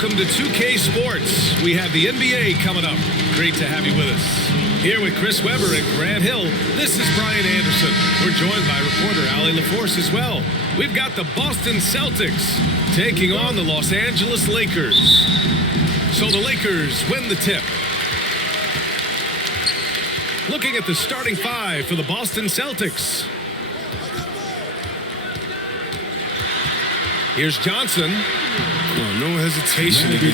welcome to 2K Sports. We have the NBA coming up. Great to have you with us. Here with Chris Webber and Grant Hill, this is Brian Anderson. We're joined by reporter Allie LaForce as well. We've got the Boston Celtics taking on the Los Angeles Lakers. So the Lakers win the tip. Looking at the starting five for the Boston Celtics. Here's Johnson. Oh, no hesitation. He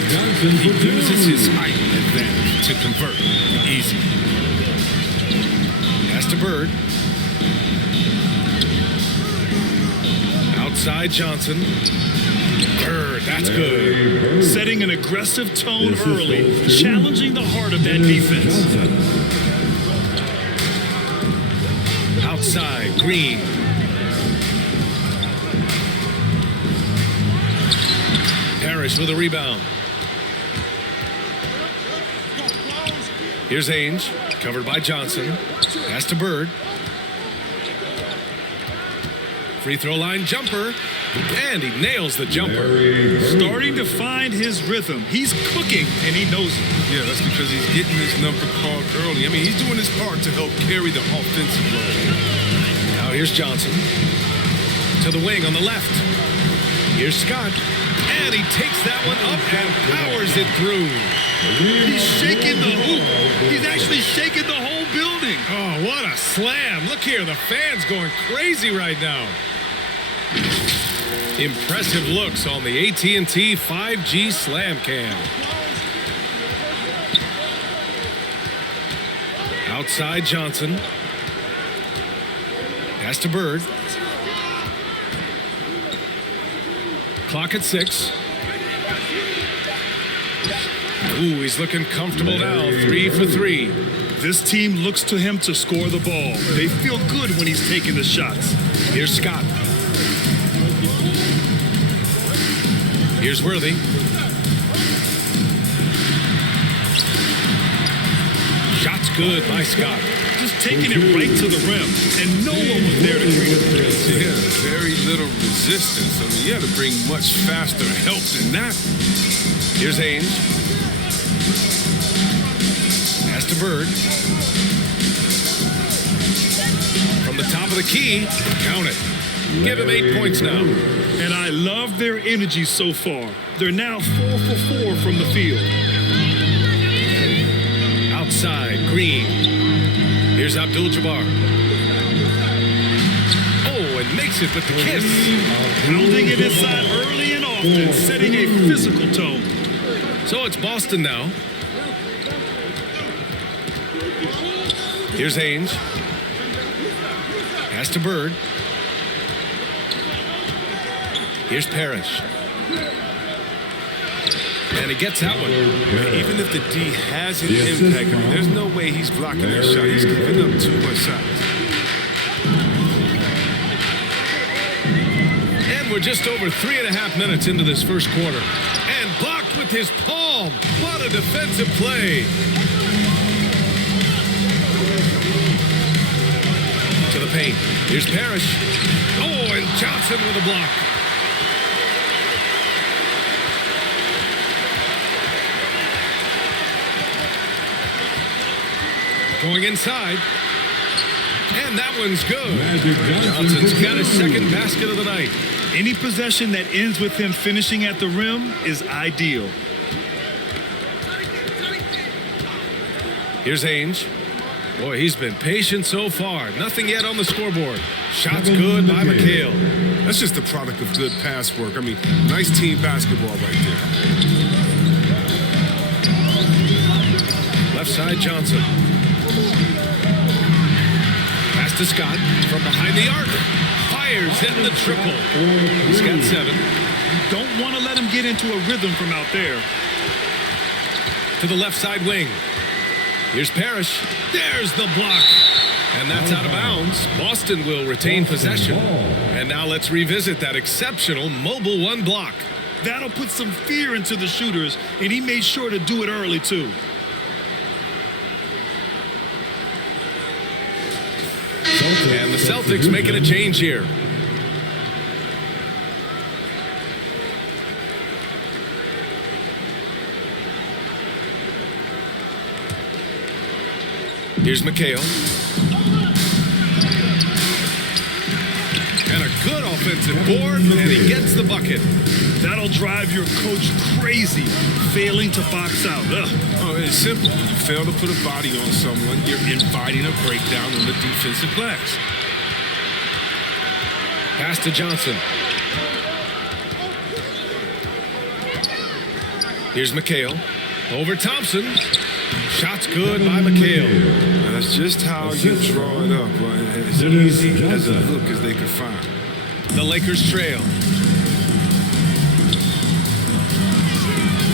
uses his height advantage to convert. Easy. Pass to Bird. Outside Johnson. Bird, that's good. Setting an aggressive tone early, challenging the heart of that defense. Outside, Green. Parrish with a rebound. Here's Ainge, covered by Johnson. Pass to Bird. Free throw line jumper, and he nails the jumper. Starting to find his rhythm. He's cooking, and he knows it. Yeah, that's because he's getting his number called early. I mean, he's doing his part to help carry the offensive load. Now here's Johnson. To the wing on the left. Here's Scott. And he takes that one up and powers it through. He's shaking the hoop. He's actually shaking the whole building. Oh, what a slam. Look here, the fans going crazy right now. Impressive looks on the AT&T 5G Slam Cam. Outside Johnson. Pass to Bird. Clock at 6. Ooh, he's looking comfortable now. 3 for 3. This team looks to him to score the ball. They feel good when he's taking the shots. Here's Scott. Here's Worthy. Shot's good by Scott. Just taking it right to the rim, and no one was there to greet him. Yeah, very little resistance. I mean, you had to bring much faster help than that. Here's Ainge. Pass to Bird. From the top of the key, count it. Give him 8 points now. And I love their energy so far. They're now 4 for 4 from the field. Outside, Green. Here's Abdul-Jabbar. Oh, and makes it with the kiss. Pounding it inside early and often, setting a physical tone. So it's Boston now. Here's Ainge. Pass to Bird. Here's Parrish. And he gets that one. Even if the D has an impact, I mean, there's no way he's blocking that shot. He's giving up too much shots. And we're just over 3.5 minutes into this first quarter. And blocked with his palm. What a defensive play. To the paint. Here's Parrish. Oh, and Johnson with a block. Going inside. And that one's good. Johnson's got his second basket of the night. Any possession that ends with him finishing at the rim is ideal. Here's Ainge. Boy, he's been patient so far. Nothing yet on the scoreboard. Shots good by McHale. That's just the product of good pass work. I mean, nice team basketball right there. Left side, Johnson. Pass to Scott from behind the arc. Fires in the triple. He's got 7. Don't want to let him get into a rhythm from out there. To the left side wing. Here's Parrish. There's the block. And that's out of bounds. Boston will retain possession. And now let's revisit that exceptional mobile 1 block. That'll put some fear into the shooters, and he made sure to do it early, too. And the Celtics making a change here. Here's McHale. And a good offensive board, and he gets the bucket. That'll drive your coach crazy, failing to box out. Ugh. Oh, it's simple. You fail to put a body on someone, you're inviting a breakdown on the defensive glass. Pass to Johnson. Here's McHale. Over Thompson. Shot's good by McHale. Now, that's just how you draw it up. Right? As easy as a look as they could find. The Lakers trail.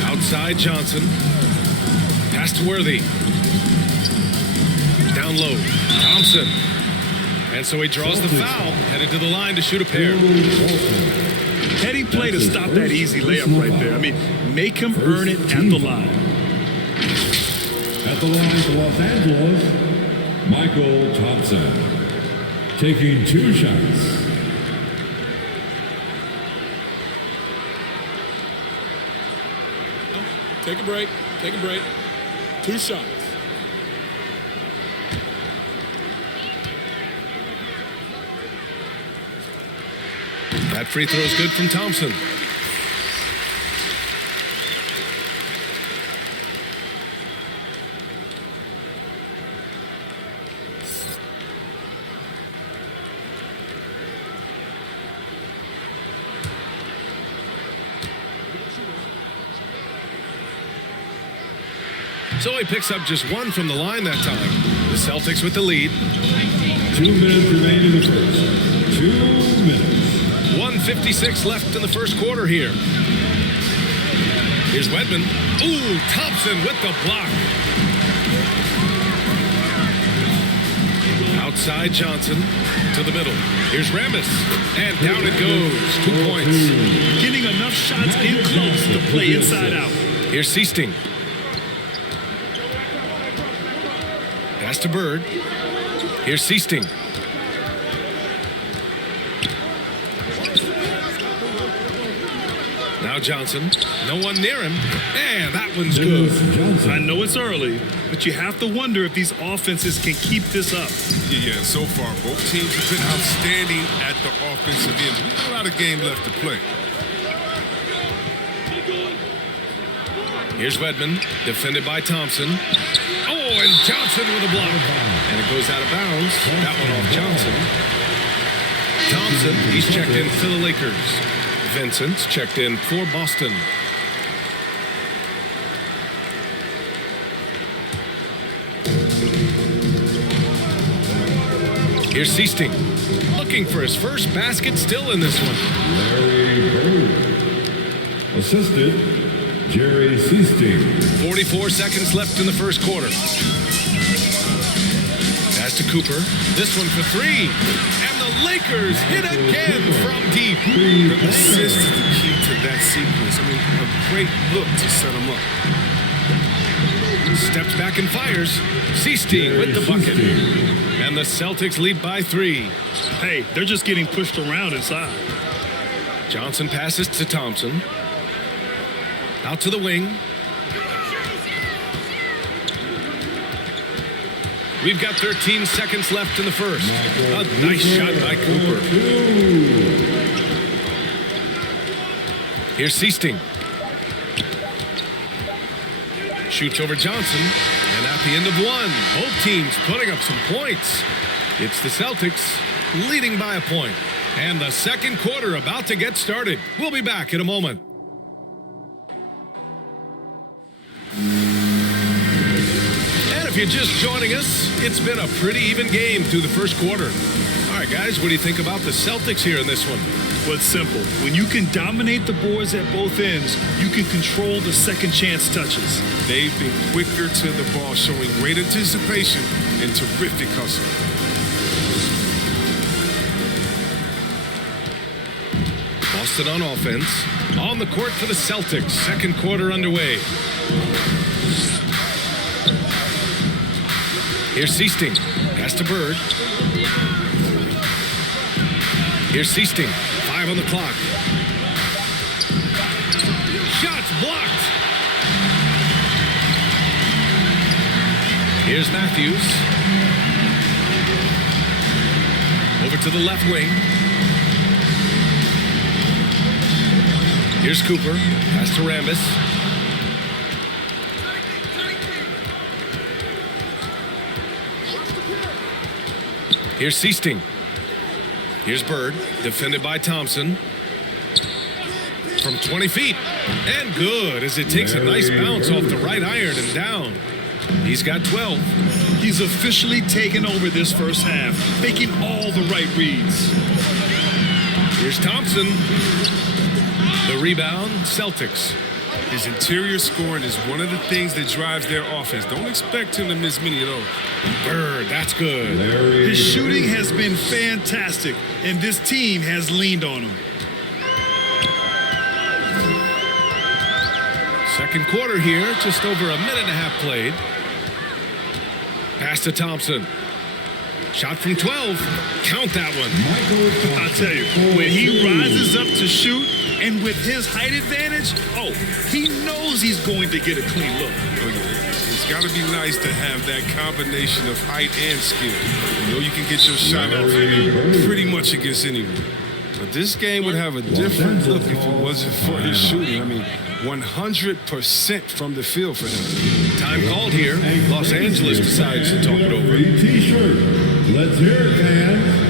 Outside Johnson. Pass to Worthy. Down low. Thompson. And so he draws the foul. Headed to the line to shoot a pair. Heady play to stop that easy layup right there. I mean, make him earn it at the line. At the line for Los Angeles, Michael Thompson, taking 2 shots. Take a break. Take a break. 2 shots. That free throw is good from Thompson. So he picks up just 1 from the line that time. The Celtics with the lead. 2 minutes remain in the first. 2 minutes. 1:56 left in the first quarter here. Here's Wedman. Ooh, Thompson with the block. Outside Johnson to the middle. Here's Rambis. And down it goes. 2 points. Getting enough shots in close to play inside out. Here's Seasting. Pass to Bird. Here's Seasting. Now Johnson. No one near him. And that one's good. I know it's early, but you have to wonder if these offenses can keep this up. Yeah, so far, both teams have been outstanding at the offensive end. We've got a lot of game left to play. Here's Wedman, defended by Thompson. Oh, and Johnson with a block. And it goes out of bounds. That one off Johnson. Thompson, he's checked in for the Lakers. Vincent's checked in for Boston. Here's Seasting, looking for his first basket, still in this one. Larry Bird. Assisted, Jerry Seasting. 44 seconds left in the first quarter. Pass to Cooper. This one for 3. And the Lakers hit again from deep. The assist is the key to that sequence. I mean, a great look to set them up. Steps back and fires. Seasting with the bucket. And the Celtics lead by 3. Hey, they're just getting pushed around inside. Johnson passes to Thompson. Out to the wing. We've got 13 seconds left in the first. A nice shot by Cooper. Here's Seasting. Shoots over Johnson. And at the end of 1, both teams putting up some points. It's the Celtics leading by a point. And the second quarter about to get started. We'll be back in a moment. If you're just joining us, it's been a pretty even game through the first quarter. All right, guys, what do you think about the Celtics here in this one? Well, it's simple. When you can dominate the boards at both ends, you can control the second chance touches. They've been quicker to the ball, showing great anticipation and terrific hustle. Boston on offense. On the court for the Celtics. Second quarter underway. Here's Seasting. Pass to Bird. Here's Seasting. 5 on the clock. Shots blocked. Here's Matthews. Over to the left wing. Here's Cooper. Pass to Rambis. Here's Seasting. Here's Bird. Defended by Thompson. From 20 feet. And good as it takes a nice bounce off the right iron and down. He's got 12. He's officially taken over this first half, making all the right reads. Here's Thompson. The rebound, Celtics. His interior scoring is one of the things that drives their offense. Don't expect him to miss many of those. Bird, that's good. His shooting has been fantastic, and this team has leaned on him. Second quarter here, just over a minute and a half played. Pass to Thompson. Shot from 12. Count that one. I'll tell you, when he rises up to shoot, and with his height advantage, he knows he's going to get a clean look. It's got to be nice to have that combination of height and skill. You know you can get your shot off pretty much against anyone. But this game would have a different look if it wasn't for his shooting. I mean, 100% from the field for him. Time called here. Los Angeles decides to talk it over. T-shirt. Let's hear it, fans.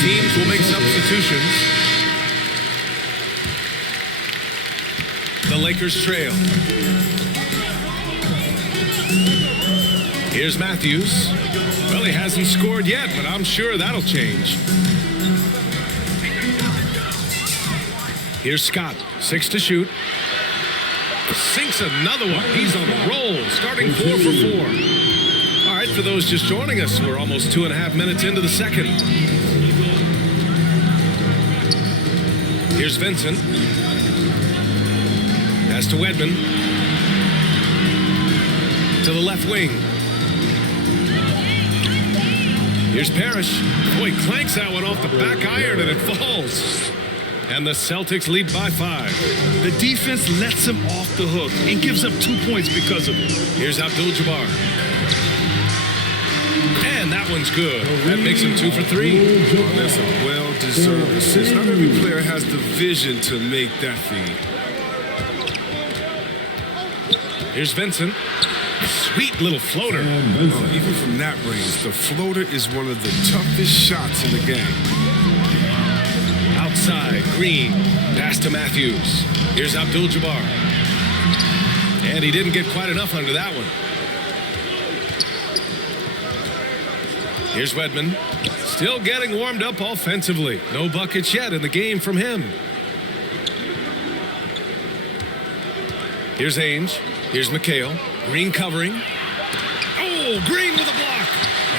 Teams will make substitutions. The Lakers trail. Here's Matthews. Well, he hasn't scored yet, but I'm sure that'll change. Here's Scott. 6 to shoot. Sinks another one. He's on a roll, starting 4 for 4. All right, for those just joining us, we're almost 2.5 minutes into the second. Here's Vincent. Pass to Wedman. To the left wing. Here's Parrish. Boy, clanks that one off the back iron and it falls. And the Celtics lead by 5. The defense lets him off the hook and gives up 2 points because of it. Here's Abdul-Jabbar. And that one's good. That makes him 2 for 3. Oh, that's a well-deserved assist. Not every player has the vision to make that feed. Here's Vincent. Sweet little floater. Oh, even from that range, the floater is one of the toughest shots in the game. Outside, Green. Pass to Matthews. Here's Abdul-Jabbar. And he didn't get quite enough under that one. Here's Wedman. Still getting warmed up offensively. No buckets yet in the game from him. Here's Ainge. Here's McHale. Green covering. Oh, Green with a block.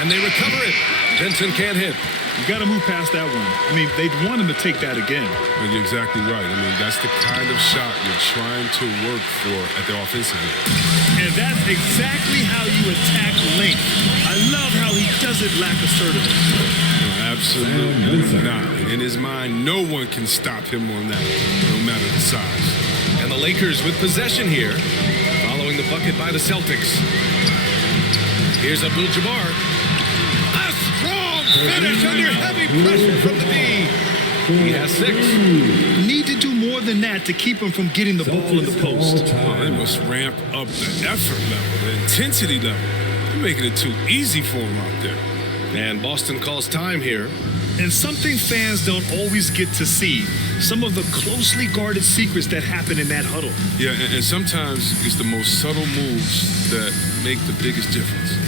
And they recover it. Vincent can't hit. You got to move past that one. I mean, they'd want him to take that again. Well, you're exactly right. I mean, that's the kind of shot you're trying to work for at the offensive end. And that's exactly how you attack length. I love how he doesn't lack assertiveness. No, absolutely not. In his mind, no one can stop him on that, no matter the size. And the Lakers with possession here, following the bucket by the Celtics. Here's Abdul-Jabbar. Finish under heavy pressure from the D. He has 6. Need to do more than that to keep him from getting the ball in the post. Oh, they must ramp up the effort level, the intensity level. They're making it too easy for him out there. And Boston calls time here. And something fans don't always get to see, some of the closely guarded secrets that happen in that huddle. Yeah, and sometimes it's the most subtle moves that make the biggest difference.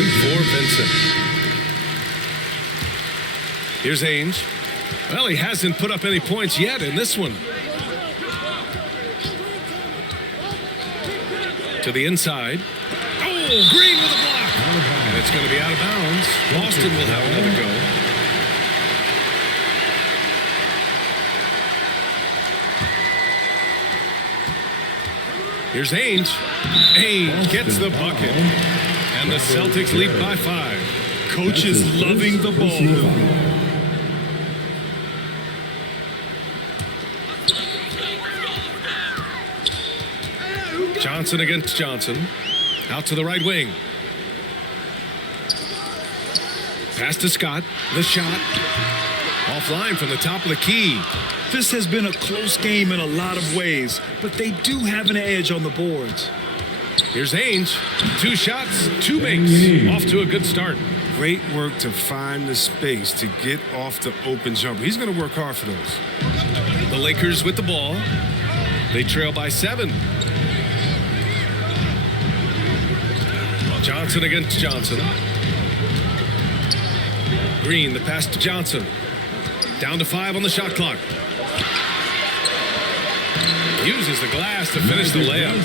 in for Vincent. Here's Ainge. Well, he hasn't put up any points yet in this one. To the inside. Oh, Green with a block. And it's going to be out of bounds. Boston will have another go. Here's Ainge. Ainge gets the bucket. And the Celtics lead by 5. Coach is loving the ball movement. Johnson against Johnson. Out to the right wing. Pass to Scott. The shot. Offline from the top of the key. This has been a close game in a lot of ways, but they do have an edge on the boards. Here's Ainge. 2 shots, 2 makes. Off to a good start. Great work to find the space to get off the open jumper. He's going to work hard for those. The Lakers with the ball. They trail by 7. Johnson against Johnson. Green, the pass to Johnson. Down to 5 on the shot clock. Uses the glass to finish the layup.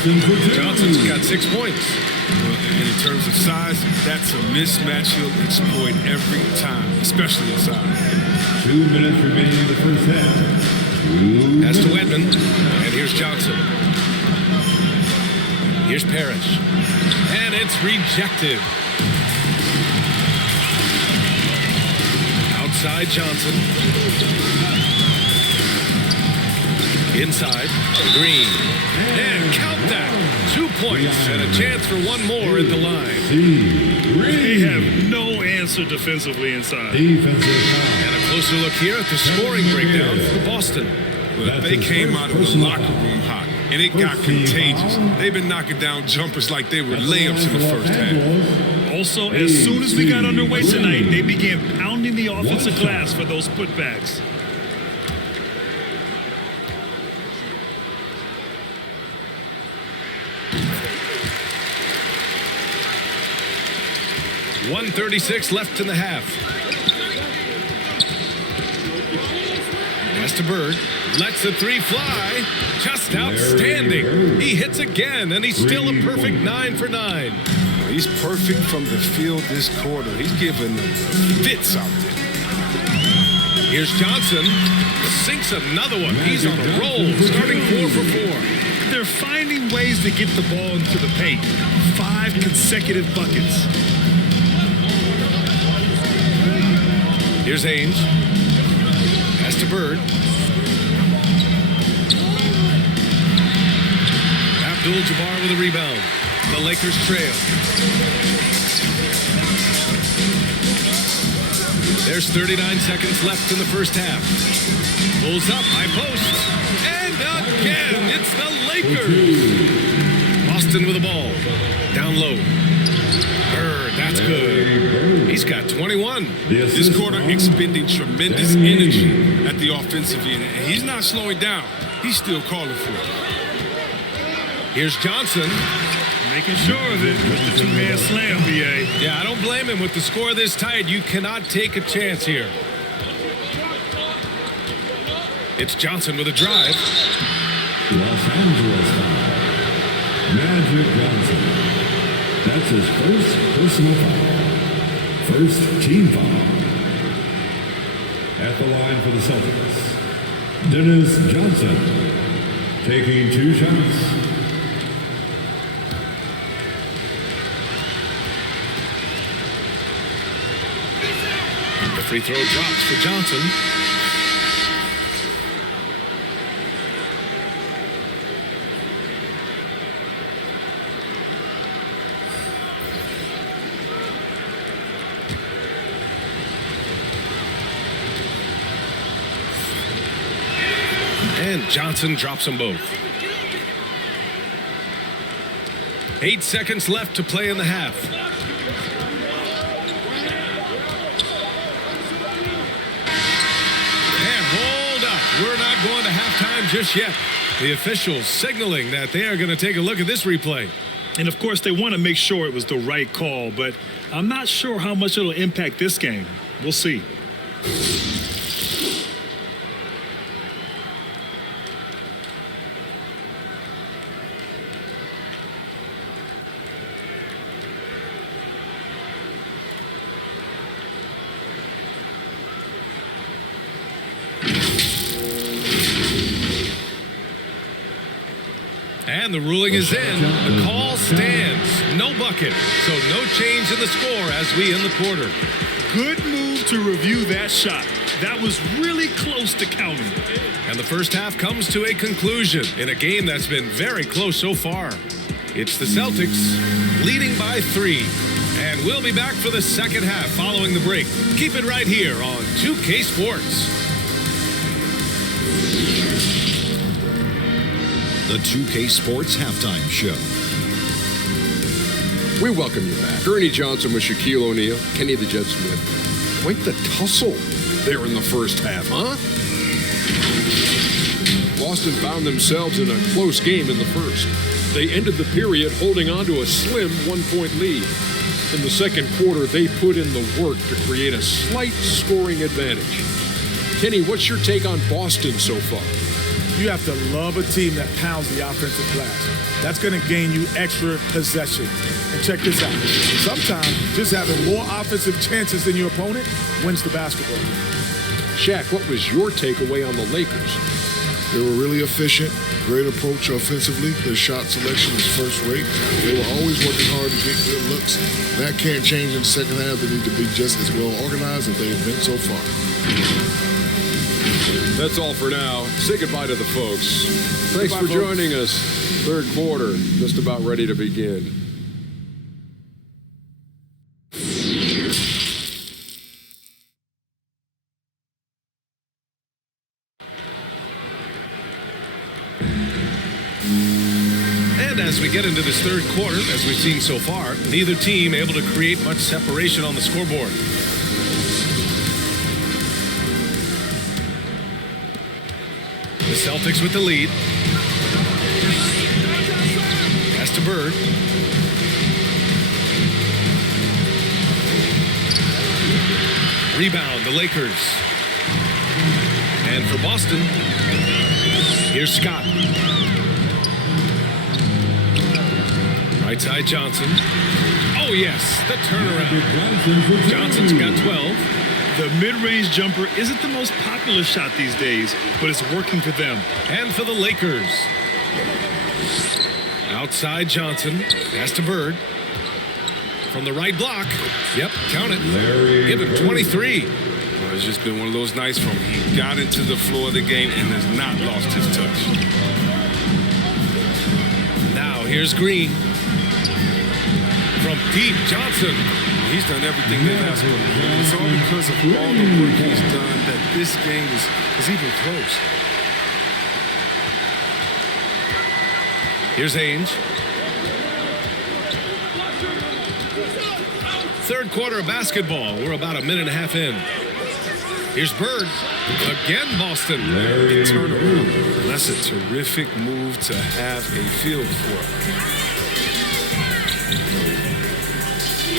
Johnson's got 6 points. Well, and in terms of size, that's a mismatch he'll exploit every time, especially inside. 2 minutes remaining in the first half. Pass to Edmond. And here's Johnson. Here's Parrish. And it's rejected. Outside Johnson. Inside. Green. And count that. 2 points and a chance for one more at the line. They have no answer defensively inside. Defensive foul. And a closer look here at the scoring breakdown for Boston. Well, they came out of the locker room hot, and it got contagious. They've been knocking down jumpers like they were layups in the first half. Also, as soon as we got underway tonight, they began pounding the offensive glass for those putbacks. .136 left in the half. Pass to Bird. Lets the 3 fly. Just outstanding. He hits again, and he's still a perfect 9 for 9. He's perfect from the field this quarter. He's giving them fits out there. Here's Johnson. Sinks another one. He's on a roll, starting 4 for 4. They're finding ways to get the ball into the paint. 5 consecutive buckets. Here's Ainge. Pass to Bird. Abdul-Jabbar with a rebound. The Lakers trail. There's 39 seconds left in the first half. Pulls up, high post. And again, it's the Lakers. Boston with the ball. Down low. Bird, that's good. He's got 21. This quarter expending tremendous energy at the offensive end. And he's not slowing down. He's still calling for it. Here's Johnson. Making sure of it with the 2-hand slam, BA. Yeah, I don't blame him. With the score this tight, you cannot take a chance here. It's Johnson with a drive. Los Angeles foul. Magic Johnson. That's his first personal foul. First team foul. At the line for the Celtics, Dennis Johnson. Taking 2 shots. The free throw drops for Johnson. And Johnson drops them both. 8 seconds left to play in the half. And hold up. We're not going to halftime just yet. The officials signaling that they are going to take a look at this replay. And, of course, they want to make sure it was the right call, but I'm not sure how much it'll impact this game. We'll see. And the ruling is in. The call stands. No bucket. So no change in the score as we end the quarter. Good move to review that shot. That was really close to counting. And the first half comes to a conclusion in a game that's been very close so far. It's the Celtics leading by 3. And we'll be back for the second half following the break. Keep it right here on 2K Sports. The 2K Sports Halftime Show. We welcome you back. Ernie Johnson with Shaquille O'Neal, Kenny the Jet Smith. Quite the tussle there in the first half, huh? Boston found themselves in a close game in the first. They ended the period holding on to a slim 1-point lead. In the second quarter, they put in the work to create a slight scoring advantage. Kenny, what's your take on Boston so far? You have to love a team that pounds the offensive glass. That's going to gain you extra possessions. And check this out. Sometimes just having more offensive chances than your opponent wins the basketball game. Shaq, what was your takeaway on the Lakers? They were really efficient, great approach offensively. Their shot selection was first rate. They were always working hard to get good looks. That can't change in the second half. They need to be just as well organized as they have been so far. That's all for now. Say goodbye to the folks. Thanks for joining us. Third quarter, just about ready to begin. And as we get into this third quarter, as we've seen so far, neither team able to create much separation on the scoreboard. The Celtics with the lead. Pass to Bird. Rebound, the Lakers. And for Boston, here's Scott. Right side Johnson. Oh yes, the turnaround. Johnson's got 12. The mid-range jumper isn't the most popular shot these days, but it's working for them. And for the Lakers. Outside Johnson. Pass to Bird. From the right block. Yep, count it. Give him 23. Well, it's just been one of those nights from he got into the floor of the game and has not lost his touch. Now here's Green. From deep, Johnson. He's done everything they've asked him. It's all because of all the work he's done that this game is even close. Here's Ainge. Third quarter of basketball. We're about a minute and a half in. Here's Bird. Again, Boston. The turnaround. That's a terrific move to have a field for.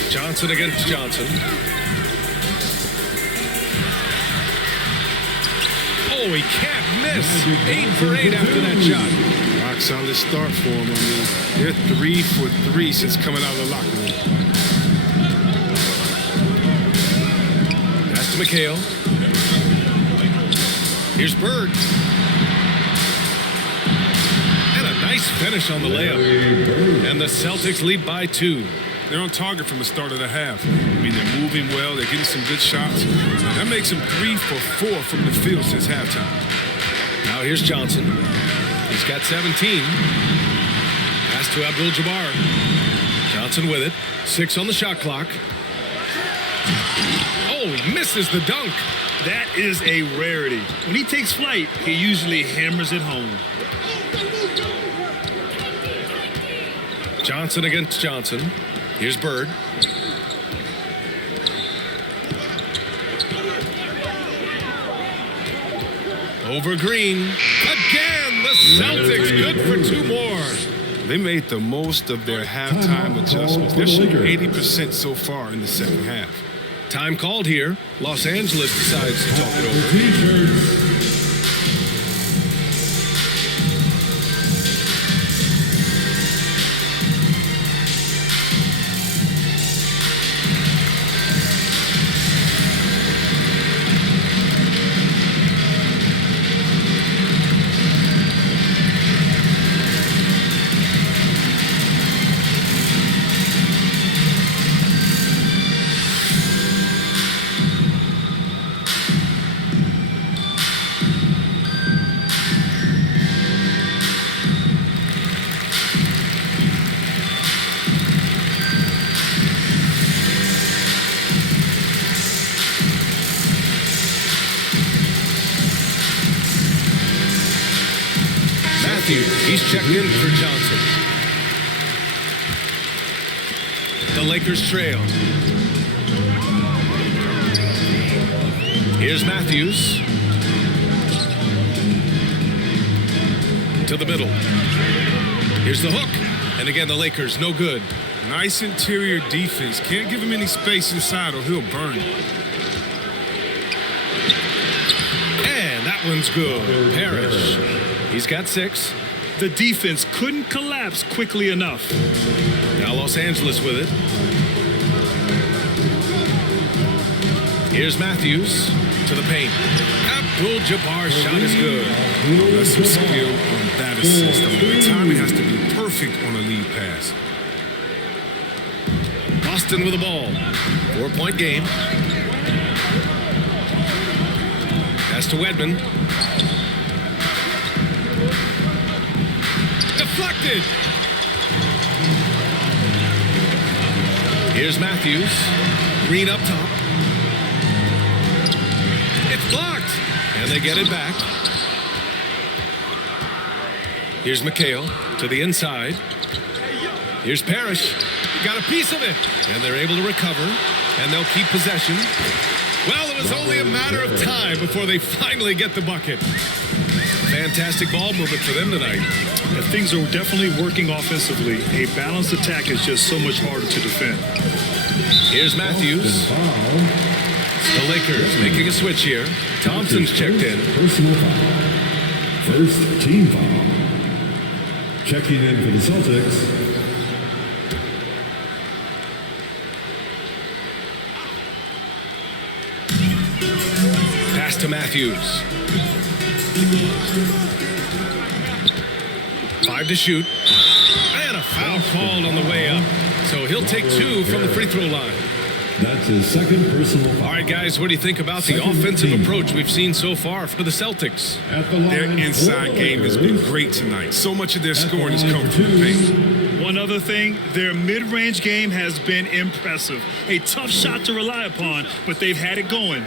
Johnson against Johnson. Oh, he can't miss. 8 for 8 after that shot. Rock solid start for him. I mean, they're 3 for 3 since coming out of the locker room. Pass to McHale. Here's Bird. And a nice finish on the layup. And the Celtics lead by 2. They're on target from the start of the half. I mean, they're moving well. They're getting some good shots. And that makes them 3 for 4 from the field since halftime. Now here's Johnson. He's got 17. Pass to Abdul-Jabbar. Johnson with it. 6 on the shot clock. Oh, he misses the dunk. That is a rarity. When he takes flight, he usually hammers it home. Johnson against Johnson. Here's Bird. Over Green. Again, the Celtics good for 2 more. They made the most of their halftime adjustments. They're shooting 80% so far in the second half. Time called here. Los Angeles decides to talk it over. T-shirts. He's checked in for Johnson. The Lakers trail. Here's Matthews. To the middle. Here's the hook. And again, the Lakers, no good. Nice interior defense. Can't give him any space inside or he'll burn. And that one's good. Parrish. He's got 6. The defense couldn't collapse quickly enough. Now Los Angeles with it. Here's Matthews to the paint. Abdul-Jabbar's shot is good. Oh, that's some skill on that assist. I mean, the timing has to be perfect on a lead pass. Boston with the ball. 4-point game. Pass to Wedman. Deflected. Here's Matthews. Green up top. It's blocked. And they get it back. Here's McHale to the inside. Here's Parrish. He got a piece of it. And they're able to recover. And they'll keep possession. Well, it was only a matter of time before they finally get the bucket. Fantastic ball movement for them tonight. And things are definitely working offensively. A balanced attack is just so much harder to defend. Here's Matthews. The Lakers making a switch here. Thompson's checked in. Personal foul. First team foul. Checking in for the Celtics. Pass to Matthews. 5 to shoot. And a foul called on the way up. So he'll take 2 from the free throw line. That's his second personal foul. All right, guys, what do you think about the offensive approach we've seen so far for the Celtics? At the line, Their inside game has been great tonight. So much of their scoring has come from the paint. One other thing, their mid-range game has been impressive. A tough shot to rely upon, but they've had it going.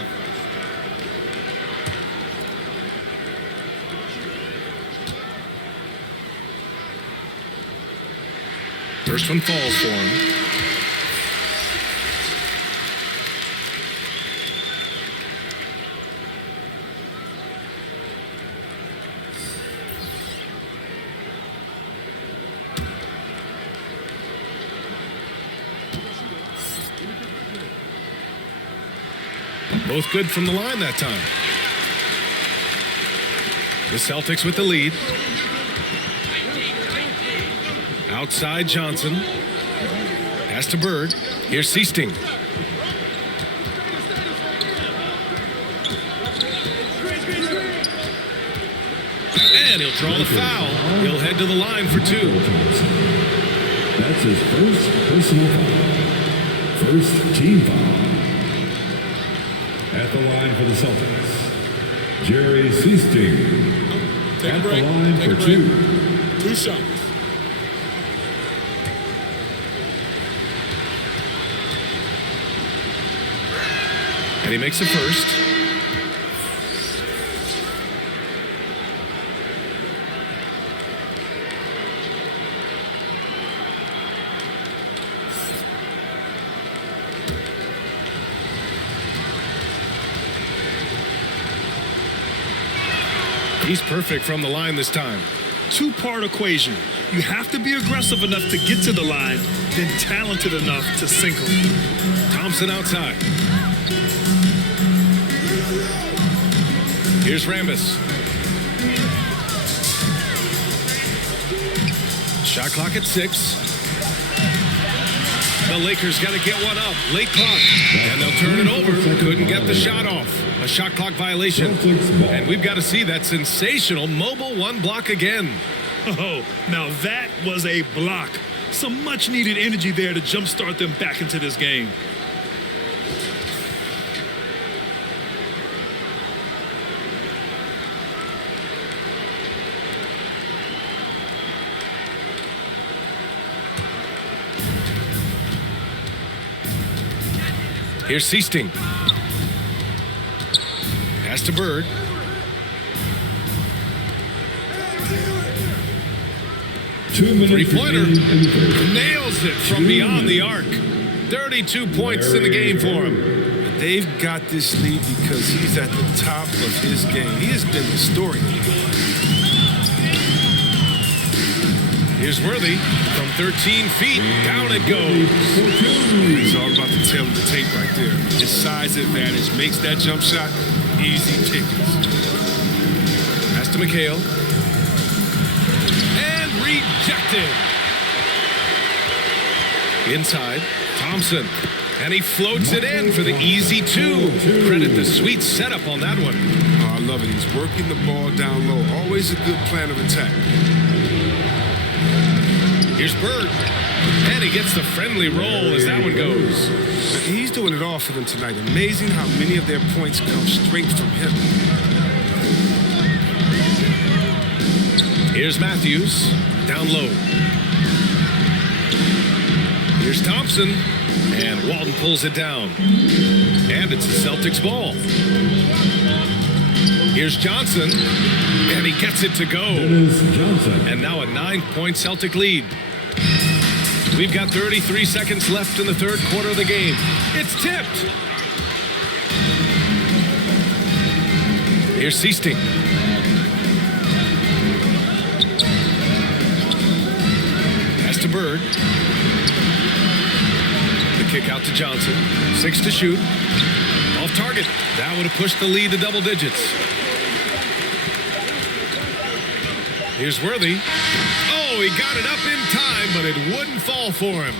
First one falls for him. Both good from the line that time. The Celtics with the lead. Outside Johnson. Pass to Bird. Here's Seasting. And he'll draw the foul. He'll head to the line for 2. That's his first personal foul. First team foul. At the line for the Celtics, Jerry Seasting. At the line for 2. 2 shots. And he makes a first. He's perfect from the line this time. two-part equation. You have to be aggressive enough to get to the line, then talented enough to sink them. Thompson outside. Here's Rambis. Shot clock at 6. The Lakers got to get one up. Late clock. And they'll turn it over. Couldn't get the shot off. A shot clock violation. And we've got to see that sensational mobile one block again. Oh, now that was a block. Some much-needed energy there to jumpstart them back into this game. Here's Seasting. Pass to Bird. Three-pointer. Nails it from beyond the arc. 32 points in the game for him. They've got this lead because he's at the top of his game. He has been the story. Here's Worthy from 13 feet. Down it goes. It's all about the tail of the tape right there. His size advantage makes that jump shot easy pickings. Pass to McHale. And rejected. Inside, Thompson. And he floats it in for the easy 2. Credit the sweet setup on that one. Oh, I love it. He's working the ball down low. Always a good plan of attack. Here's Bird. And he gets the friendly roll as that one goes. He's doing it all for them tonight. Amazing how many of their points come straight from him. Here's Matthews. Down low. Here's Thompson. And Walton pulls it down. And it's the Celtics ball. Here's Johnson. And he gets it to go. And now a 9-point Celtic lead. We've got 33 seconds left in the third quarter of the game. It's tipped. Here's Seasting. Pass to Bird. The kick out to Johnson. 6 to shoot. Off target. That would have pushed the lead to double digits. Here's Worthy. Oh, he got it up in time, but it wouldn't fall for him.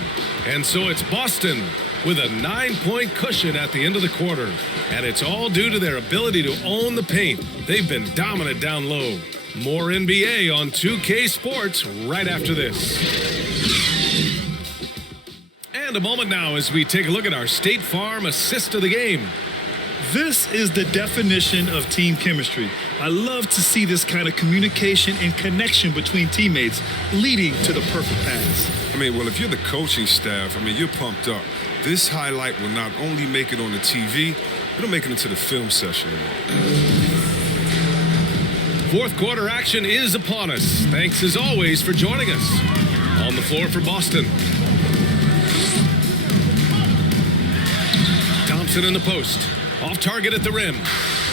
And so it's Boston with a 9-point cushion at the end of the quarter. And it's all due to their ability to own the paint. They've been dominant down low. More NBA on 2K Sports right after this. And a moment now as we take a look at our State Farm assist of the game. This is the definition of team chemistry. I love to see this kind of communication and connection between teammates leading to the perfect pass. I mean, well, if you're the coaching staff, I mean, you're pumped up. This highlight will not only make it on the TV, it'll make it into the film session. Fourth quarter action is upon us. Thanks as always for joining us. On the floor for Boston. Thompson in the post. Off target at the rim.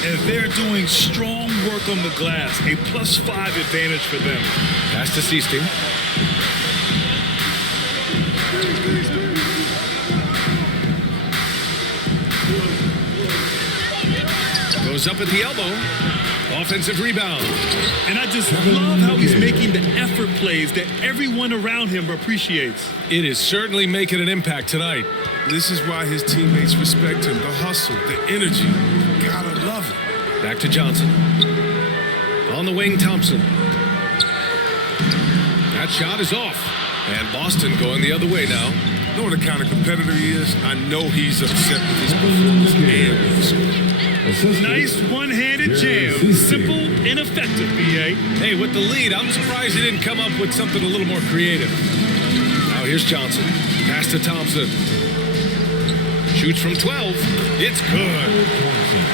And they're doing strong work on the glass. A +5 advantage for them. Pass to Seasting. Goes up at the elbow. Offensive rebound. And I just love how he's making the effort plays that everyone around him appreciates. It is certainly making an impact tonight. This is why his teammates respect him. The hustle, the energy. Gotta love it. Back to Johnson. On the wing, Thompson. That shot is off. And Boston going the other way now. You know what the kind of competitor he is? I know he's upset with his performance and with the score. Nice one-handed jam. Simple and effective, B.A. Hey, with the lead, I'm surprised he didn't come up with something a little more creative. Now here's Johnson. Pass to Thompson. Shoots from 12. It's good.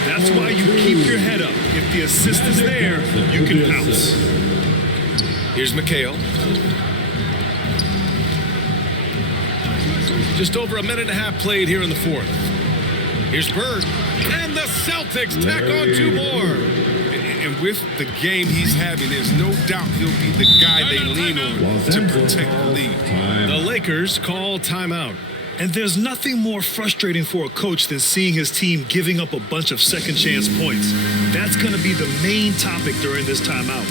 That's why you keep your head up. If the assist is there, you can pounce. Here's McHale. Just over a minute and a half played here in the fourth. Here's Bird. And the Celtics tack on 2 more. And with the game he's having, there's no doubt he'll be the guy they lean on to protect the lead. The Lakers call timeout. And there's nothing more frustrating for a coach than seeing his team giving up a bunch of second chance points. That's going to be the main topic during this timeout.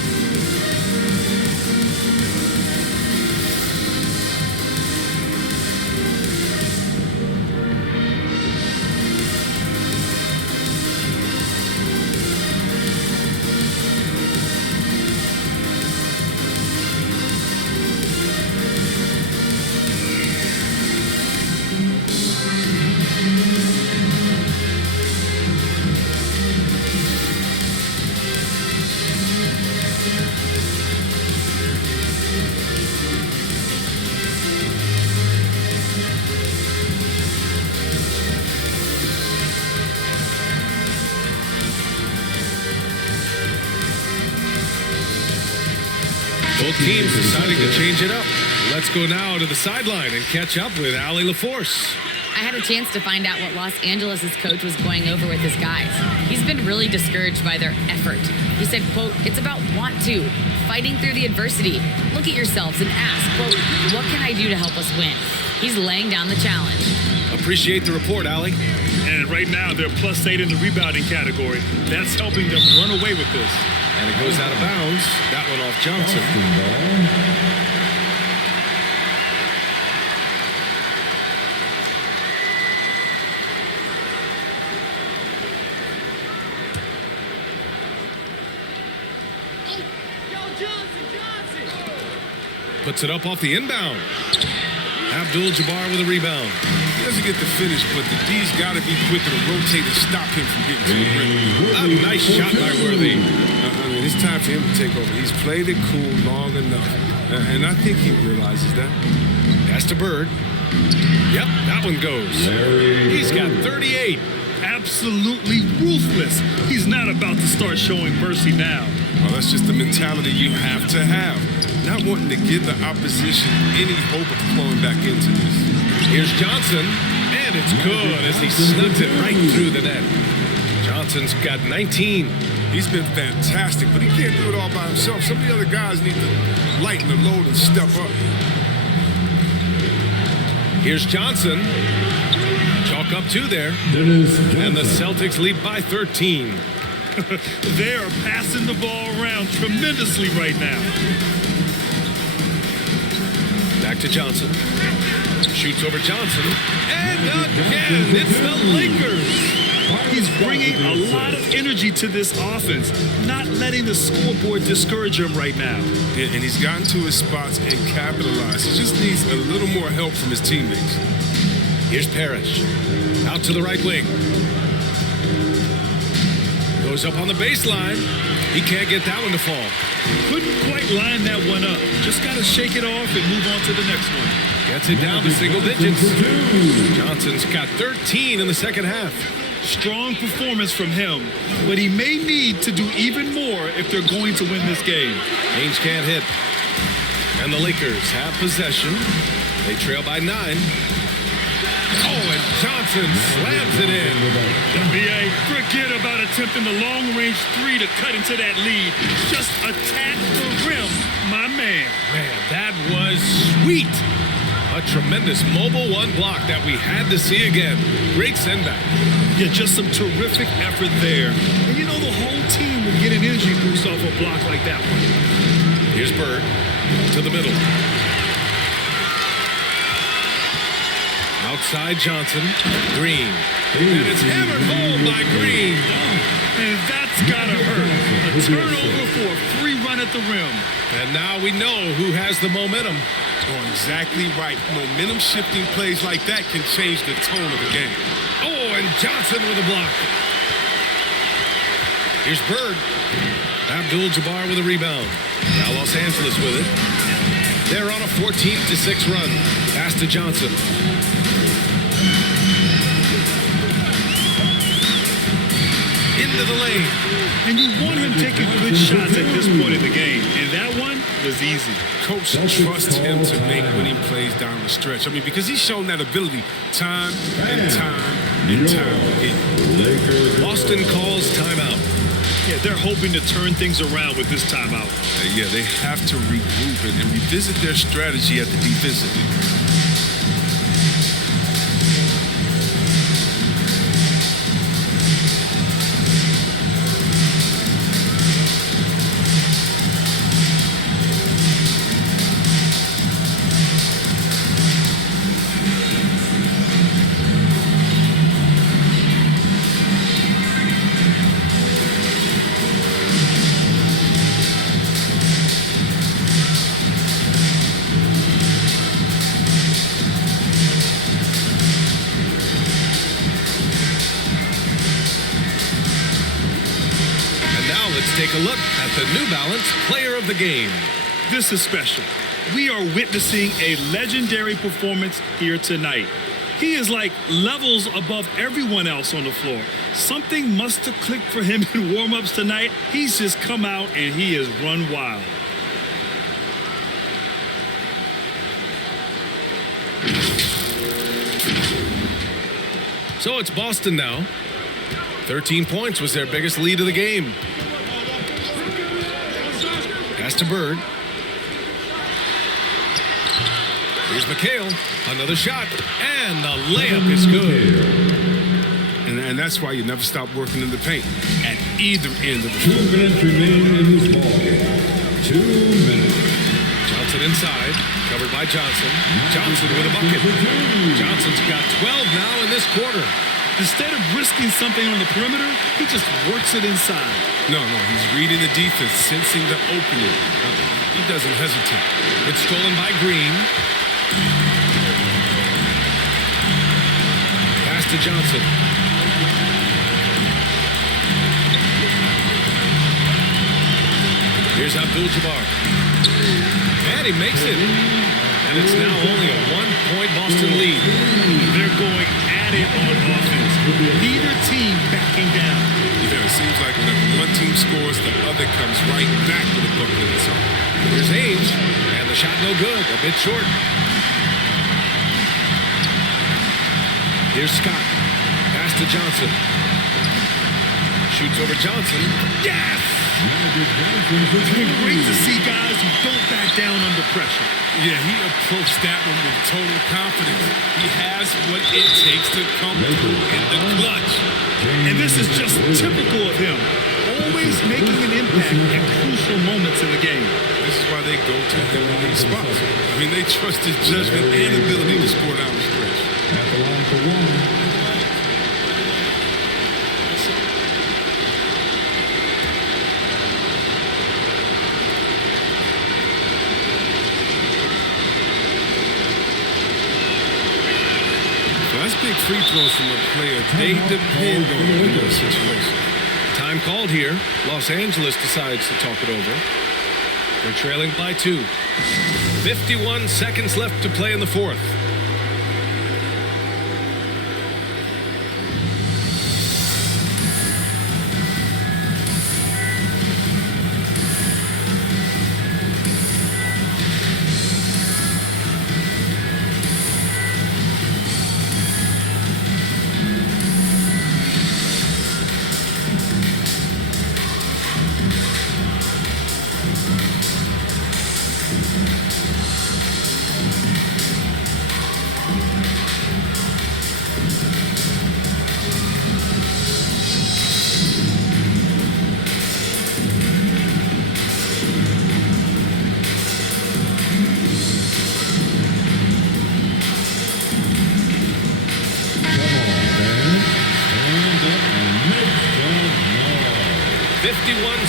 Both teams deciding to change it up. Let's go now to the sideline and catch up with Allie LaForce. I had a chance to find out what Los Angeles' coach was going over with his guys. He's been really discouraged by their effort. He said, quote, "It's about want to, fighting through the adversity. Look at yourselves and ask, quote, what can I do to help us win?" He's laying down the challenge. Appreciate the report, Allie. And right now, they're +8 in the rebounding category. That's helping them run away with this. And it goes out of bounds. That one off Johnson. Puts it up off the inbound. Abdul-Jabbar with a rebound. He doesn't get the finish, but the D's got to be quicker to rotate and stop him from getting to the rim. A nice shot by Worthy. It's time for him to take over. He's played it cool long enough, and I think he realizes that. Pass to Bird. Yep, that one goes. He's got 38. Absolutely ruthless. He's not about to start showing mercy now. Well, that's just the mentality you have to have. Not wanting to give the opposition any hope of flowing back into this. Here's Johnson, and it's good as he snugs it right through the net. Johnson's got 19. He's been fantastic, but he can't do it all by himself. Some of the other guys need to lighten the load and step up. Here's Johnson. Chalk up 2 there. And the Celtics lead by 13. They are passing the ball around tremendously right now. Back to Johnson. Shoots over Johnson. And again, it's the Lakers. He's bringing a lot of energy to this offense, not letting the scoreboard discourage him right now. And he's gotten to his spots and capitalized. He just needs a little more help from his teammates. Here's Parrish. Out to the right wing. Goes up on the baseline. He can't get that one to fall. Couldn't quite line that one up. Just got to shake it off and move on to the next one. Gets it down to single digits. Johnson's got 13 in the second half. Strong performance from him, but he may need to do even more if they're going to win this game. Ainge can't hit. And the Lakers have possession. They trail by 9. Oh, and Johnson slams it in. NBA, forget about attempting the long-range 3 to cut into that lead. Just attack the rim, my man. Man, that was sweet. A tremendous mobile 1 block that we had to see again. Great send-back. Yeah, just some terrific effort there. And you know, the whole team will get an energy boost off a block like that one. Here's Bird to the middle. Outside Johnson. Green. And it's hammered home by Green. And that's gotta hurt. A turnover for a free run at the rim. And now we know who has the momentum. Oh, exactly right. Momentum shifting plays like that can change the tone of the game. Oh, and Johnson with a block. Here's Bird. Abdul-Jabbar with a rebound. Now Los Angeles with it. They're on a 14-6 run. Pass to Johnson. Into the lane. And you want him taking good shots at this point in the game. And that one was easy. Coach trusts him to make winning plays down the stretch. I mean, because he's shown that ability time and time and time again. Boston calls timeout. Yeah, they're hoping to turn things around with this timeout. Yeah, they have to regroup and revisit their strategy at the defensive end. Let's take a look at the New Balance Player of the Game. This is special. We are witnessing a legendary performance here tonight. He is like levels above everyone else on the floor. Something must have clicked for him in warm-ups tonight. He's just come out and he has run wild. So it's Boston now. 13 points was their biggest lead of the game. Pass to Bird. Here's McHale. Another shot. And the layup is good. And that's why you never stop working in the paint at either end of the floor. 2 minutes remaining in this ball game. 2 minutes. Johnson inside. Covered by Johnson. Johnson with a bucket. Johnson's got 12 now in this quarter. Instead of risking something on the perimeter, he just works it inside. No, he's reading the defense, sensing the opening. He doesn't hesitate. It's stolen by Green. Pass to Johnson. Here's Abdul-Jabbar. And he makes it. And it's now only a 1-point Boston lead. They're going at it on offense. Neither team backing down. Yeah, it seems like whenever one team scores, the other comes right back with a bucket of its own. Here's Ainge. And the shot no good. A bit short. Here's Scott. Pass to Johnson. Shoots over Johnson. Yes! It's been great to see guys who don't back down under pressure. Yeah, he approached that one with total confidence. He has what it takes to come through in the clutch. And this is just typical of him. Always making an impact at crucial moments in the game. This is why they go to him in these spots. I mean, they trust his judgment and ability to score down the stretch. At the line for one. That's big free throws from a player. They depend on him in those situations. Time called here. Los Angeles decides to talk it over. They're trailing by 2. 51 seconds left to play in the fourth.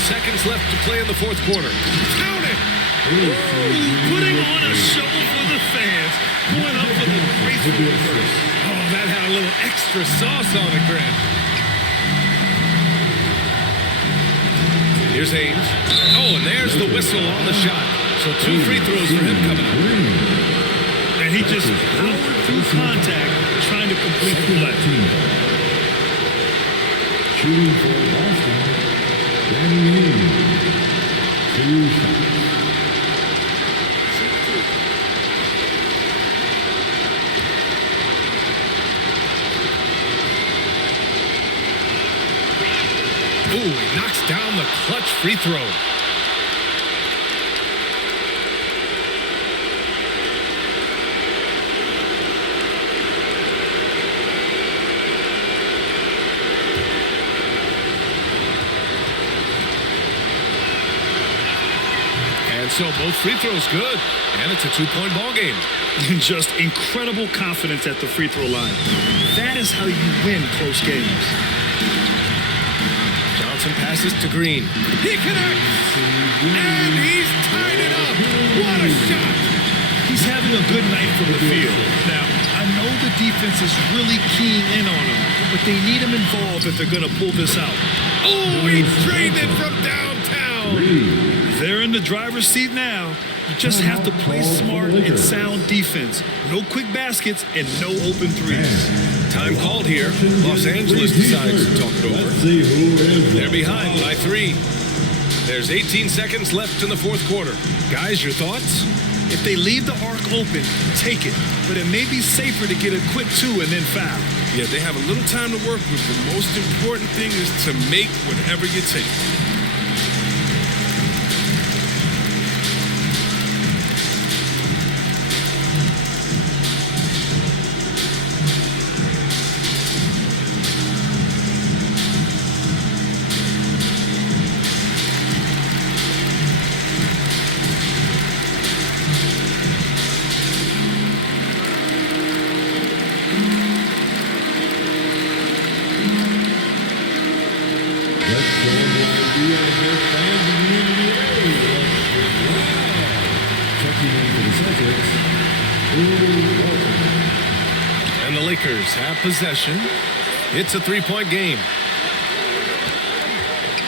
Seconds left to play in the fourth quarter. Count it! Putting on a show for the fans. Going up for the graceful first. Oh, that had a little extra sauce on it, Grant. Here's Ainge. Oh, and there's the whistle on the shot. So 2 free throws for him coming up. And he just powered through contact, trying to complete the play. Shooting for Boston. Danny Ainge. 2 shots. Ooh, he knocks down clutch free throw. And so both free throws good. And it's a 2-point ball game. Just incredible confidence at the free throw line. That is how you win close games. Johnson passes to Green. He connects! And he's tied it up! What a shot! He's having a good night from the field. Now, I know the defense is really keying in on him, but they need him involved if they're going to pull this out. Oh, he drained it from downtown! They're in the driver's seat now. You just have to play smart and sound defense. No quick baskets and no open threes. Time called here. Los Angeles decides to talk it over. They're behind by 3. There's 18 seconds left in the fourth quarter. Guys, your thoughts? If they leave the arc open, take it. But it may be safer to get a quick 2 and then foul. Yeah, they have a little time to work with. The most important thing is to make whatever you take. And the Lakers have possession. It's a 3-point game.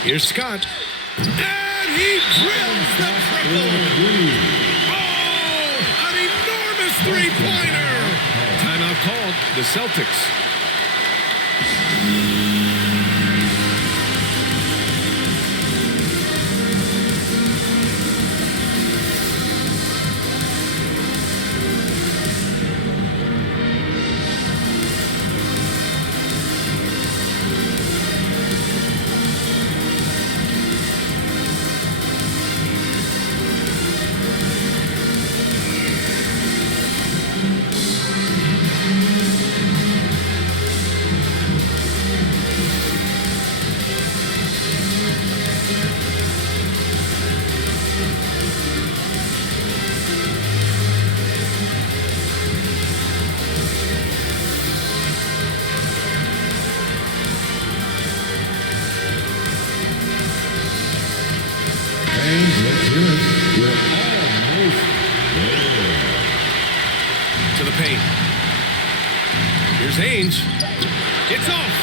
Here's Scott. And he drills the triple. Oh, an enormous three-pointer. Timeout called. The Celtics. To the paint. Here's Ainge. It's off.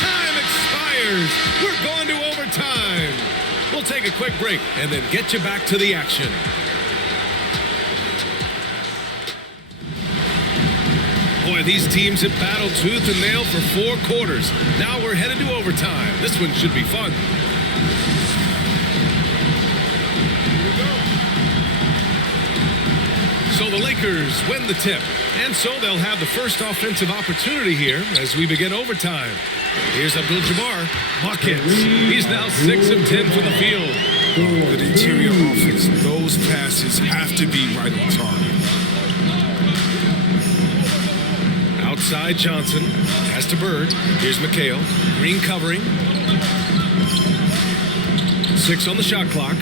Time expires. We're going to overtime. We'll take a quick break and then get you back to the action. Boy, these teams have battled tooth and nail for 4 quarters. Now we're headed to overtime. This one should be fun. So the Lakers win the tip, and so they'll have the first offensive opportunity here as we begin overtime. Here's Abdul-Jabbar. Buckets. He's now 6 of 10 from the field. Good interior offense. Those passes have to be right on target. Outside Johnson. Pass to Bird. Here's McHale. Green covering. 6 on the shot clock.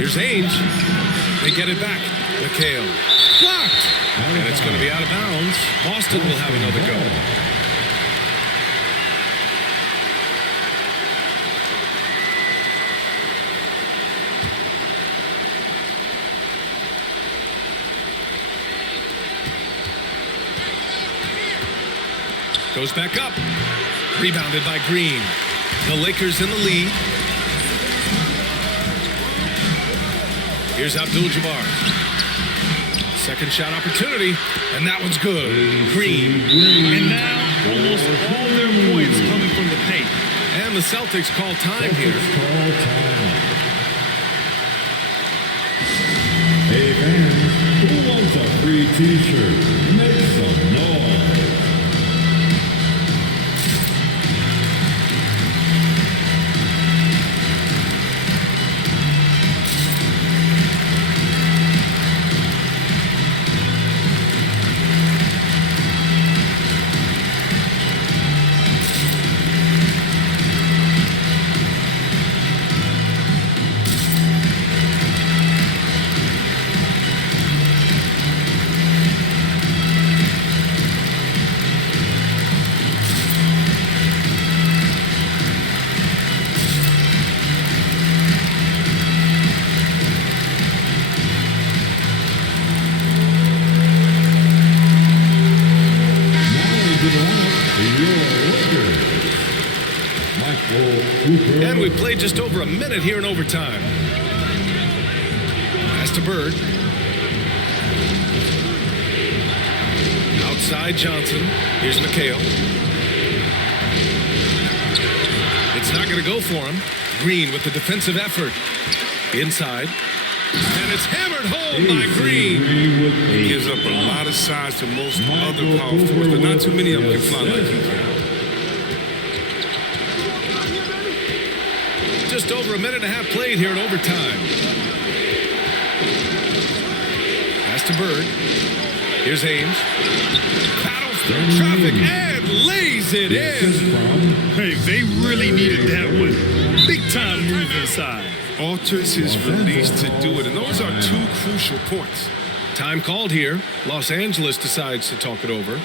Here's Ainge. They get it back. McHale. Blocked. And it's going to be out of bounds. Boston will have another go. Goes back up. Rebounded by Green. The Lakers in the lead. Here's Abdul-Jabbar. Second shot opportunity, and that one's good. Green. And now, almost all their points coming from the paint. And the Celtics call time here. Hey fans, who wants a free t-shirt? Make some noise. LAKERS, Michael Cooper. And we played just over a minute here in overtime. Pass to Bird. Outside Johnson. Here's McHale. It's not going to go for him. Green with the defensive effort. Inside. And it's hammered home by Green. He gives up a lot of size to most other power forwards, but not too many of them can fly like he can. Just over a minute and a half played here in overtime. Pass to Bird. Here's Ames. Paddles through traffic and lays it in. Hey, they really needed that one. Big time move inside. Alters his release to do it, and those are two crucial points. Time called here. Los Angeles decides to talk it over.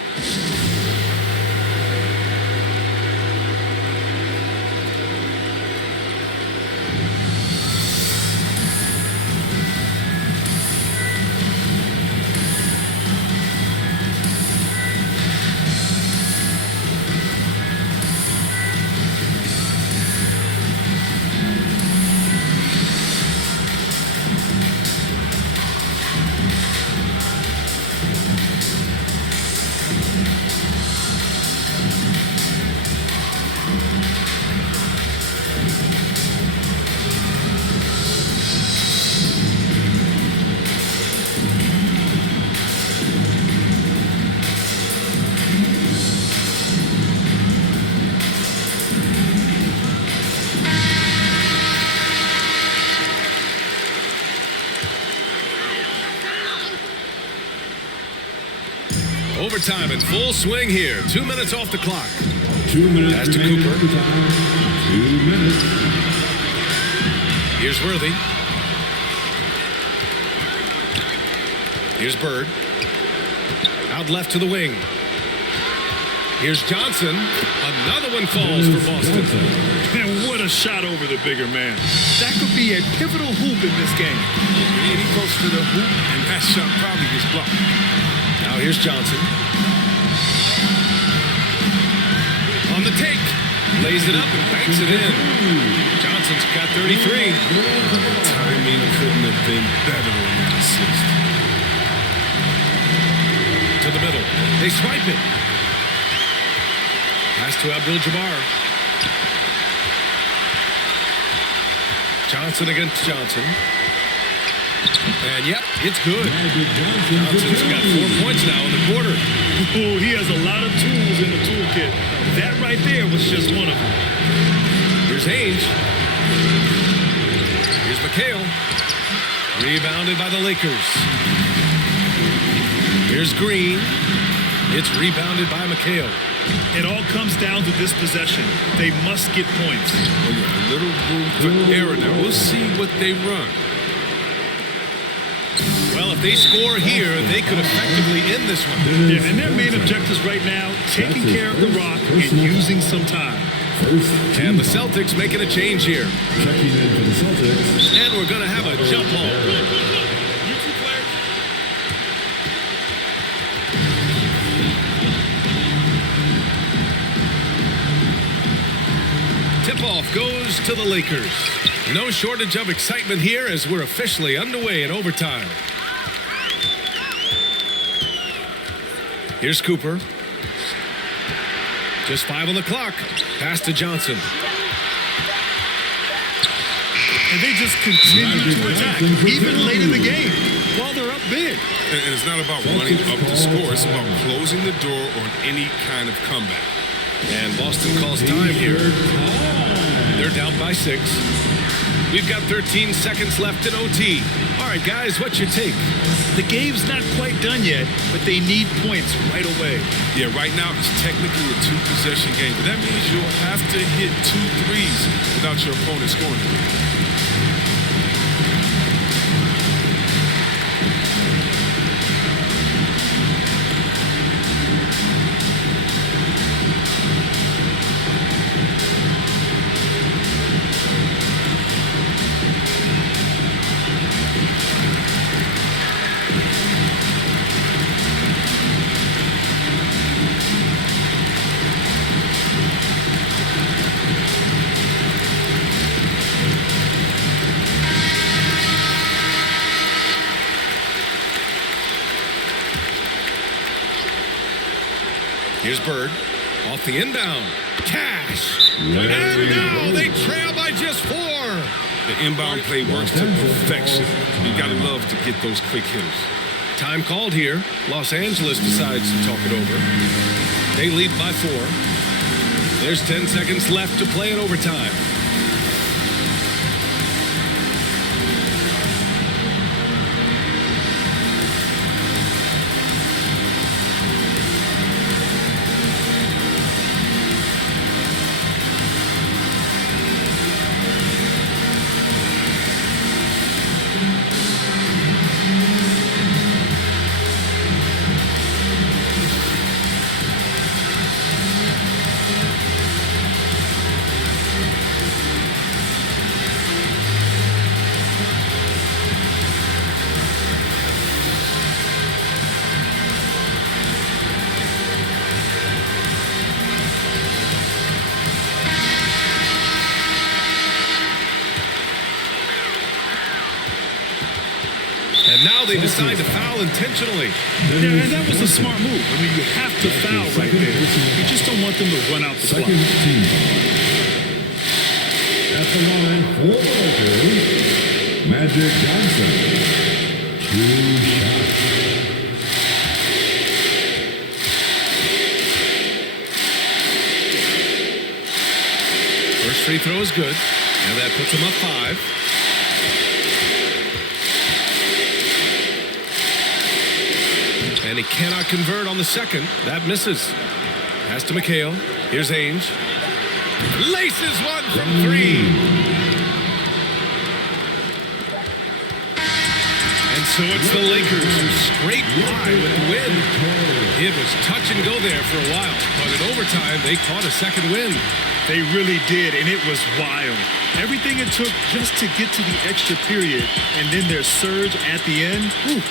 Overtime in full swing here. 2 minutes off the clock. 2 minutes. Pass to Cooper. 2 minutes. Here's Worthy. Here's Bird. Out left to the wing. Here's Johnson. Another one falls for Boston. And what a shot over the bigger man. That could be a pivotal hoop in this game. And he goes to the hoop, and that shot probably gets blocked. Now here's Johnson. On the take. Lays it up and banks it in. Johnson's got 33. Timing couldn't have been better on that assist. To the middle. They swipe it. Pass to Abdul-Jabbar. Johnson against Johnson. And yep, it's good. Johnson's got 4 points now in the quarter. Oh, he has a lot of tools in the toolkit. That right there was just one of them. Here's Haynes. Here's McHale. Rebounded by the Lakers. Here's Green. It's rebounded by McHale. It all comes down to this possession. They must get points. Oh, yeah, a little room for error now. We'll see what they run. Well, if they score here, they could effectively end this one. Yeah, and their main objectives right now, taking care of the rock and using some time. And the Celtics making a change here. Checking in for the Celtics. And we're going to have a jump ball. Tip-off goes to the Lakers. No shortage of excitement here as we're officially underway in overtime. Here's Cooper. Just 5 on the clock. Pass to Johnson. And they just continue to attack, even late in the game, while they're up big. And it's not about running up the score. It's about closing the door on any kind of comeback. And Boston calls time here. They're down by 6. We've got 13 seconds left in OT. All right, guys, what's your take? The game's not quite done yet, but they need points right away. Yeah, right now it's technically a 2-possession game, but that means you'll have to hit 2 threes without your opponent scoring. Here's Bird. Off the inbound. Cash. And now they trail by just 4. The inbound play works to perfection. You got to love to get those quick hitters. Time called here. Los Angeles decides to talk it over. They lead by 4. There's 10 seconds left to play in overtime. And now they decide to foul intentionally. Yeah, and that was a smart move. I mean, you have to foul right there. You just don't want them to run out the clock. At the line for the Lakers, Magic Johnson. 2 shots. First free throw is good, and that puts them up 5. And he cannot convert on the second. That misses. Pass to McHale. Here's Ainge. Laces one from 3. And so it's the Lakers who scrape by with the win. It was touch and go there for a while, but in overtime, they caught a second win. They really did, and it was wild. Everything it took just to get to the extra period, and then their surge at the end. Whew.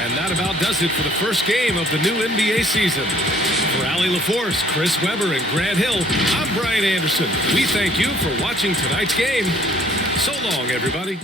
And that about does it for the first game of the new NBA season. For Allie LaForce, Chris Webber, and Grant Hill, I'm Brian Anderson. We thank you for watching tonight's game. So long, everybody.